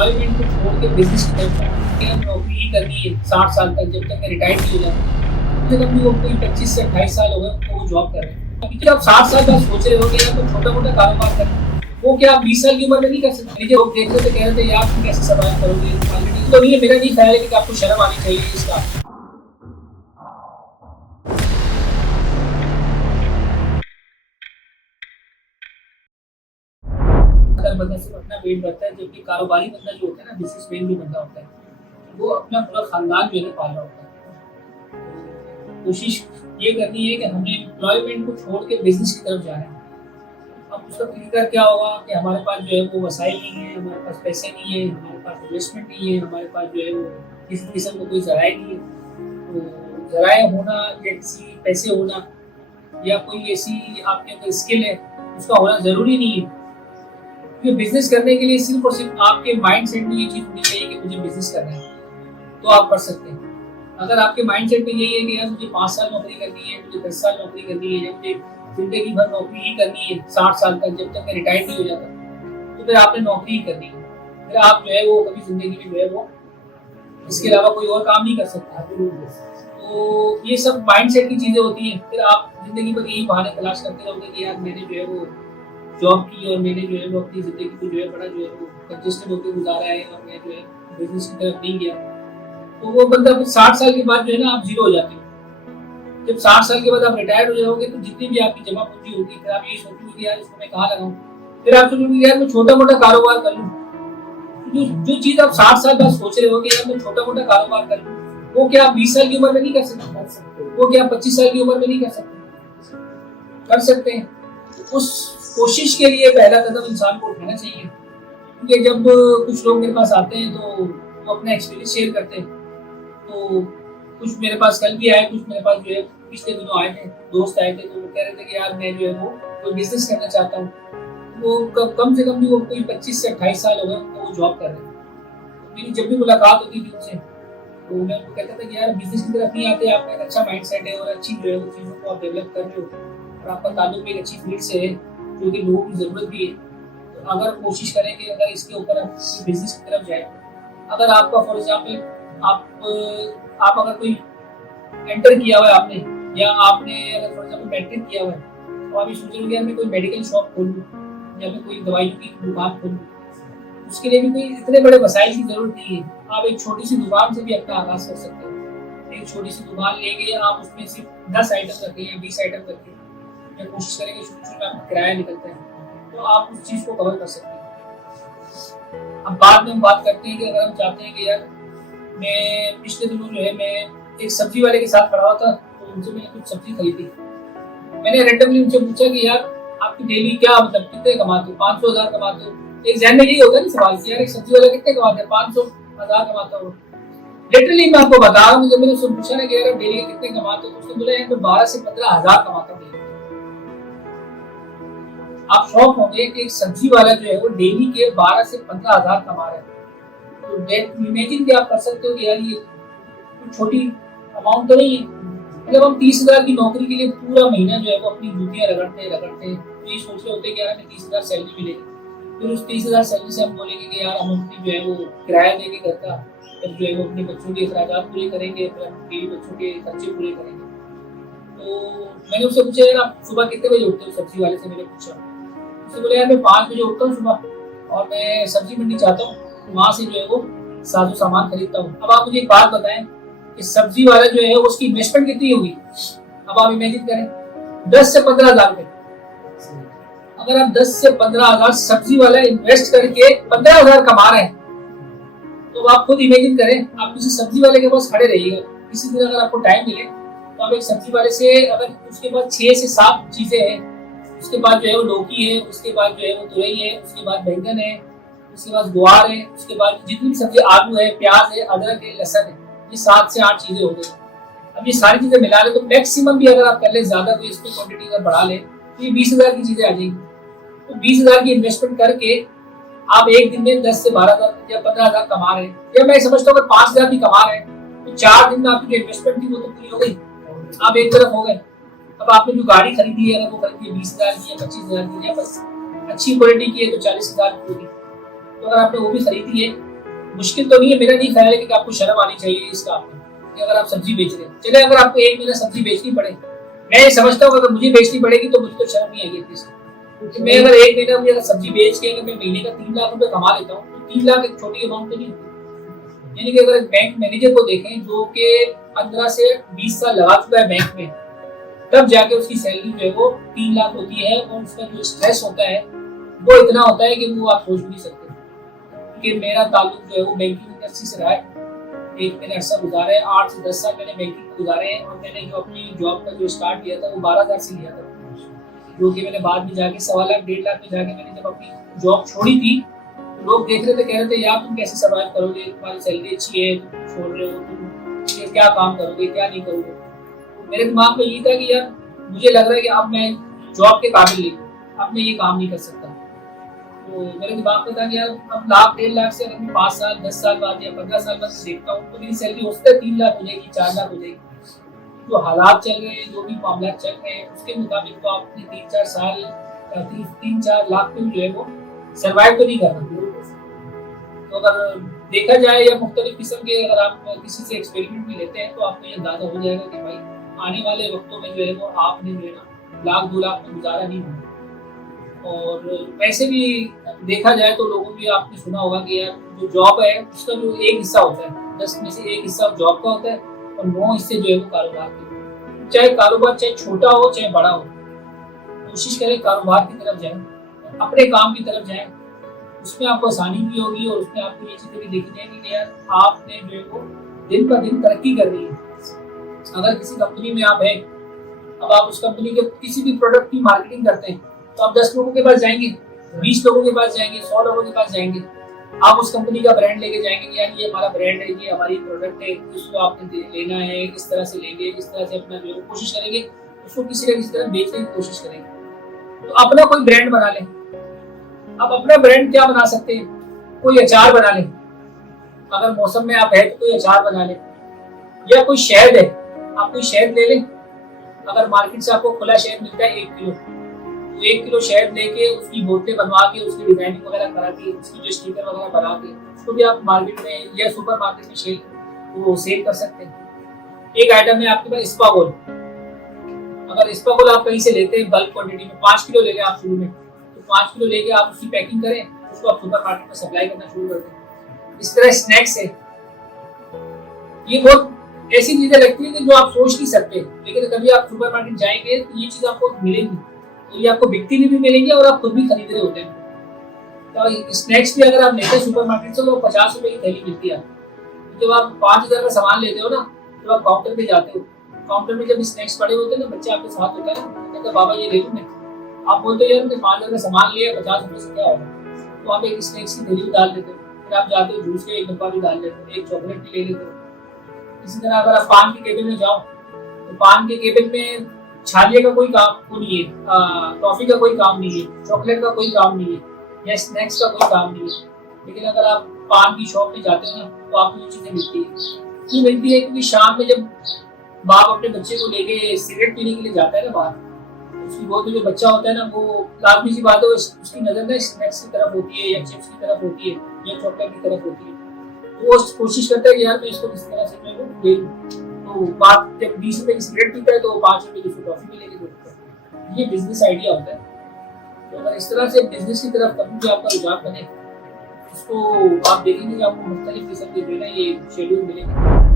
Employment को छोड़ के बिजनेस की तरफ जाना, नौकरी ही करनी है 60 साल तक, जब तक मैं रिटायर्ड नहीं हो जाता। जब भी वो कोई 25 से 28 साल हो गए उनको वो जॉब कर रहे हैं, क्योंकि आप 60 साल बाद सोच रहे हो कि यार तो छोटा मोटा कारोबार करना, वो क्या आप 20 साल की उम्र में नहीं कर सकते। नीचे लोग देख रहे थे, कह रहे थे यार तुम कैसे सर्वाइव करोगे, ऑलरेडी तो नहीं है। मेरा नहीं ख्याल है कि आपको शर्म आनी चाहिए इसका। अगर बंदा सिर्फ अपना पेट भरता है, जबकि कारोबारी बंदा जो होता है ना, बिजनेसमैन जो बंदा होता है, वो अपना पूरा खानदान जो है पाल रहा होता है। कोशिश ये करनी है कि हमें एम्प्लॉयमेंट को छोड़ के बिजनेस की तरफ जाना है। अब उसका तरीका क्या होगा कि हमारे पास जो है वो वसाइल नहीं है, हमारे पास पैसे नहीं है, हमारे पास इन्वेस्टमेंट नहीं है, हमारे पास जो है वो किसी किस्म का कोई जराए नहीं है। तो जराए होना या किसी पैसे होना या कोई ऐसी आपके अंदर स्किल है उसका होना ज़रूरी नहीं है। क्योंकि बिजनेस करने के लिए सिर्फ और सिर्फ आपके माइंड सेट में ये चीज़ होनी चाहिए कि मुझे बिजनेस करना है, तो आप कर सकते हैं। अगर आपके माइंड सेट में यही है कि यार मुझे 5 साल नौकरी करनी है, मुझे 10 साल नौकरी करनी है, या मुझे जिंदगी भर नौकरी ही करनी है 60 साल तक, जब तक मैं रिटायर्ड नहीं हो जाता, तो फिर आपने नौकरी ही करनी है। फिर आप जो है वो कभी जिंदगी में जो है वो इसके अलावा कोई और काम नहीं कर सकता। तो ये सब माइंड सेट की चीज़ें होती हैं। फिर आप जिंदगी भर यही बहाने तलाश करते रहोगे कि यार मैंने जो है वो जॉब की और मैंने जो है वो अपनी ज़िंदगी को जो है बड़ा जो है वो कंजेस्टेड होकर गुजारा है और मैं जो है बिजनेस की तरफ नहीं गया। तो वो बंदा 60 साल के बाद जो है ना आप जीरो हो जाते हो। जब 60 साल के बाद आप रिटायर हो जाओगे तो जितनी भी आपकी जमा पूंजी होगी, फिर आप यही सोचोगे कि यार इसको मैं कहाँ लगाऊं। फिर आप सोचोगे यार मैं छोटा मोटा कारोबार कर लूँ। जो चीज़ आप 60 साल बाद सोच रहे हो कि यार मैं छोटा मोटा कारोबार कर लूँ, वो क्या आप 20 साल की उम्र में नहीं कर सकते, वो क्या आप 25 साल की उम्र में नहीं कर सकते, कर सकते हैं। उस कोशिश के लिए पहला कदम इंसान को उठाना चाहिए। क्योंकि जब कुछ लोग मेरे पास आते हैं तो वो अपना एक्सपीरियंस शेयर करते हैं, तो कुछ मेरे पास कल भी आए, कुछ मेरे पास जो है पिछले दिनों आए थे, दोस्त आए थे, तो वो कह रहे थे कि यार मैं जो है वो कोई बिजनेस करना चाहता हूँ। वो कम से कम भी वो कोई 25 से 28 साल हो गए तो वो जॉब कर रहे हैं। तो मेरी जब भी मुलाकात होती थी उनसे तो मैं उनको कहता था कि यार बिजनेस की तरफ नहीं आते, आपका एक अच्छा माइंड सेट है और अच्छी जो है वो चीज़ों को आप डेवलप कर रहे हो और आपका ताल्लुक भी एक अच्छी फील्ड से है जो कि लोगों की ज़रूरत भी है। तो अगर कोशिश करें कि अगर इसके ऊपर आप बिजनेस की तरफ जाए, अगर आपका फॉर एग्जाम्पल आप अगर कोई एंटर किया हुआ है आपने, या आपने अगर फॉर एग्जाम्पल मैट्रिक किया हुआ है, तो आप ये सोच रहे हो कि यार मैं कोई मेडिकल शॉप खोल लूँ या मैं कोई दवाइयों की दुकान खोल लूँ। उसके लिए भी कोई इतने बड़े वसाइल की जरूरत नहीं है। आप एक छोटी सी दुकान से भी अपना आगाज कर सकते हैं। एक छोटी सी दुकान लेंगे, आप उसमें सिर्फ 10 आइटम रखें या 20 आइटम रखें, या कोशिश करेंगे शुरू में आपका किराया निकलता है, तो आप उस चीज़ को कवर कर सकते हैं। अब बाद में हम बात करते हैं कि अगर हम चाहते हैं कि यार मैं पिछले दिनों जो है मैं एक सब्जी वाले के साथ खड़ा हुआ था, तो उनसे मैंने कुछ सब्जी खरीदी। मैंने रैंडमली उनसे पूछा कि यार आपकी डेली क्या मतलब कितने कमाते हो, 500,000 कमाते हो। एक जहन में यही होता है ना सवाल कि यार एक सब्जी वाला कितने कमाते हैं, 500,000 कमाता हो। लिटरली मैं आपको बता रहा हूँ, जब मैंने उससे पूछा ना कि यार डेली कितने कमाते हो, तो उसने बोला यार मैं 12 से 15,000 कमाता हूँ। आप शॉक होंगे कि एक सब्जी वाला जो है वो डेली के 12 से 15,000 कमा रहा है। तो इमेजिन कि आप कर सकते हो कि यार ये छोटी अमाउंट तो नहीं है। मतलब हम 30,000 की नौकरी के लिए पूरा महीना जो है वो अपनी जूतियां रगड़ते तो ये सोच रहे होते कि यार हमें 30,000 सैलरी मिलेगी। फिर उस 30,000 सैलरी से हम बोलेंगे कि यार हम अपनी जो है वो किराया देंगे घर का, फिर जो है वो अपने बच्चों के अखराजात पूरे करेंगे, फिर हम बीवी बच्चों के खर्चे पूरे करेंगे। तो मैंने उससे पूछा यार आप सुबह कितने बजे उठते हो, सब्जी वाले से मैंने पूछा। उससे बोला यार मैं 5 बजे उठता हूँ सुबह और मैं सब्जी मंडी जाता हूँ, वहाँ से जो है वो साजो सामान खरीदता हूँ। अब आप मुझे एक बात बताएं कि सब्जी वाला जो है उसकी इन्वेस्टमेंट कितनी होगी। अब आप इमेजिन करें 10 से 15,000 रुपए। अगर आप 10 से 15,000 सब्जी वाला इन्वेस्ट करके 15,000 कमा रहे हैं, तो आप खुद इमेजिन करें, आप किसी सब्जी वाले के पास खड़े रहिएगा किसी दिन, अगर आपको टाइम मिले तो आप एक सब्जी वाले से, अगर उसके पास 6 से 7 चीजें हैं, उसके बाद जो है वो लौकी है, उसके बाद जो है वो तुरई है, उसके बाद बैंगन है, उसके बाद गुआर है, उसके बाद जितनी भी सब्जी, आलू है, प्याज है, अदरक है, लहसुन है, ये 7 से 8 चीजें हो गई। अब ये सारी चीजें मिला ले तो मैक्सिमम भी अगर आप कर ले, ज्यादा कोई इसकी क्वांटिटी अगर बढ़ा ले तो ये 20,000 की चीजें आ जाएंगी। तो 20,000 की इन्वेस्टमेंट करके आप एक दिन में 10 से 12,000 या 15,000 कमा रहे हैं, या मैं समझता हूँ अगर 5,000 भी कमा रहे हैं तो 4 दिन में आपकी जो इन्वेस्टमेंट थी वो तो पूरी हो गई, आप एक तरफ हो गए। अब आपने जो गाड़ी खरीदी है, अगर वो खरीदी है 20,000 की या 25,000 की, या बस अच्छी क्वालिटी की है तो 40,000 की होगी। तो अगर आपने वो भी खरीदी है मुश्किल तो नहीं है, मेरा नहीं ख्याल है कि आपको शर्म आनी चाहिए इस काम में कि अगर आप सब्जी बेच रहे हैं। चले अगर आपको 1 महीना सब्जी बेचनी पड़े, मैं समझता हूँ अगर मुझे बेचनी पड़ेगी तो मुझे तो शर्म नहीं आएगी इतनी सी। क्योंकि मैं अगर 1 महीना मुझे अगर सब्जी बेच के अगर मैं महीने का 3 लाख रुपए कमा लेता हूँ तो 3 लाख एक छोटी अमाउंट तो नहीं होती। यानी कि अगर बैंक मैनेजर को देखें जो कि 15 से 20 साल लगा चुका है बैंक में, तब जाके उसकी सैलरी जो है वो 3 लाख होती है और उसका जो स्ट्रेस होता है वो इतना होता है कि वो आप सोच भी नहीं सकते। क्योंकि मेरा ताल्लुक जो है वो बैंकिंग इंडस्ट्री से रहा है, एक मैंने अरसा गुजारा है, 8 से 10 साल मैंने बैंकिंग में गुजारे हैं और मैंने जो अपनी जॉब का जो स्टार्ट किया था वो 12,000 से लिया था, जो कि मैंने बाद में जाके 1.25 लाख 1.5 लाख में जाके मैंने जब अपनी जॉब छोड़ी थी तो लोग देख रहे थे, कह रहे थे यार तुम कैसे सर्वाइव करोगे, तुम्हारी सैलरी अच्छी है, तुम छोड़ रहे हो, तुम क्या काम करोगे क्या नहीं करोगे। तो मेरे दिमाग में ये था कि यार मुझे लग रहा है कि अब मैं जॉब के काबिल नहीं, अब मैं ये काम नहीं कर सकता। तो मेरे दिमाग में था कि यार अब लाख 1.5 लाख से अगर मैं 5 साल 10 साल बाद या 15 साल बाद देखता हूँ तो मेरी सैलरी हो सकता है 3 लाख हो जाएगी 4 लाख हो जाएगी। जो हालात चल रहे हैं, जो भी मामला चल रहे हैं उसके मुताबिक तो आपने 3-4 साल 3-4 लाख में जो है वो सर्वाइव तो नहीं कर सकते। तो अगर देखा जाए या मुख्तलिफ किस्म के अगर आप किसी से एक्सपेरिमेंट में लेते हैं तो आपको ये अंदाजा हो जाएगा कि भाई आने वाले वक्तों में जो है वो आपने जो है ना लाख 2 लाख में गुजारा नहीं होगा। और वैसे भी देखा जाए तो लोगों भी आपने सुना होगा कि यार जो जॉब है उसका जो एक हिस्सा होता है 10 में से एक हिस्सा जॉब का होता है और 9 हिस्से जो है वो कारोबार के। चाहे कारोबार चाहे छोटा हो चाहे बड़ा हो, कोशिश करें कारोबार की तरफ जाएं, अपने काम की तरफ जाएं, उसमें आपको आसानी भी होगी और उसमें आपको ये चीजें भी देखी जाएंगी कि यार आपने जो है वो दिन पर दिन तरक्की कर रही है। अगर किसी कंपनी में आप हैं, अब आप उस कंपनी के किसी भी प्रोडक्ट की मार्केटिंग करते हैं तो आप 10 लोगों के पास जाएंगे, 20 लोगों के पास जाएंगे, 100 लोगों के पास जाएंगे, आप उस कंपनी का ब्रांड लेके जाएंगे कि यार ये हमारा ब्रांड है, ये हमारी प्रोडक्ट है, इसको आपने लेना है, किस तरह से लेंगे, किस तरह से अपना जो है कोशिश करेंगे उसको किसी न किसी तरह बेचने की कोशिश करेंगे। तो अपना कोई ब्रांड बना लें। अब अपना ब्रांड क्या बना सकते हैं, कोई अचार बना लें, अगर मौसम में आप है तो कोई अचार बना लें, या कोई शहद है आप कोई शहद ले लें। अगर मार्केट से आपको खुला शहद मिलता है 1 किलो, तो 1 किलो शहद लेके उसकी बोतलें बनवा के उसकी डिजाइनिंग वगैरह करा के उसकी जो स्टिकर वगैरह बना के उसको भी आप मार्केट में या सुपर मार्केट में सेल कर सकते हैं। एक आइटम है आपके पास स्पा गोल, अगर स्पा गोल आप कहीं से लेते हैं बल्क क्वांटिटी में 5 किलो ले लें आप शुरू में, तो 5 किलो लेके आप उसकी पैकिंग करें, उसको आप सुपर मार्केट में सप्लाई करना शुरू कर दें। इस तरह स्नैक्स है, ये बहुत ऐसी चीजें लगती है कि जो आप सोच नहीं सकते, लेकिन कभी आप सुपर मार्केट जाएंगे तो ये चीज आपको मिलेंगी, तो ये आपको बिकती भी मिलेंगी और आप खुद भी खरीद रहे होते हैं। तो स्नैक्स भी अगर आप लेते हैं सुपर मार्केट से तो 50 रुपए की थैली मिलती है। जब आप 5,000 का सामान लेते हो ना, जब आप काउंटर पे जाते हो, काउंटर में जब स्नैक्स पड़े होते हैं ना, बच्चा आपके साथ होता है ना, कहता है बाबा ये ले लूं मैं, आप बोलते हो यार मैंने 5,000 का सामान लिया 50 रुपए से क्या होगा, तो आप एक स्नैक्स की थैली भी डाल देते हो, फिर आप जाते हो जूस का 1 डब्बा भी डाल लेते हो, एक चॉकलेट भी ले लेते हो। इसी तरह अगर आप पान के केबिन में जाओ तो पान के केबिन में छालिए का कोई काम नहीं है, टॉफी का कोई काम नहीं है, चॉकलेट का कोई काम नहीं है, या स्नैक्स का कोई काम नहीं है। लेकिन अगर आप पान की शॉप में जाते हो ना तो आपको ये चीजें मिलती है। क्यों मिलती है? क्योंकि शाम में जब बाप अपने बच्चे को लेके सिगरेट पीने के लिए जाता है ना बाहर, उसकी गोद में जो बच्चा होता है ना, वो लाजमी सी बात है उसकी नजर ना स्नैक्स की तरफ होती है या चिप्स की तरफ होती है या चॉकलेट की तरफ होती है, तो वो कोशिश करता है कि यार मैं इसको किस तरह से मैं ले लूं। तो बाप जब 20 रुपए की सिगरेट पीता है तो 5 रुपए की टॉफी भी लेके देता है। ये बिजनेस आइडिया होता है। तो अगर इस तरह से बिजनेस की तरफ कभी भी आपका रुझान बने, उसको आप देखेंगे कि आपको मुख्तलिफ किस्म के जो है ना ये शेड्यूल मिलेंगे।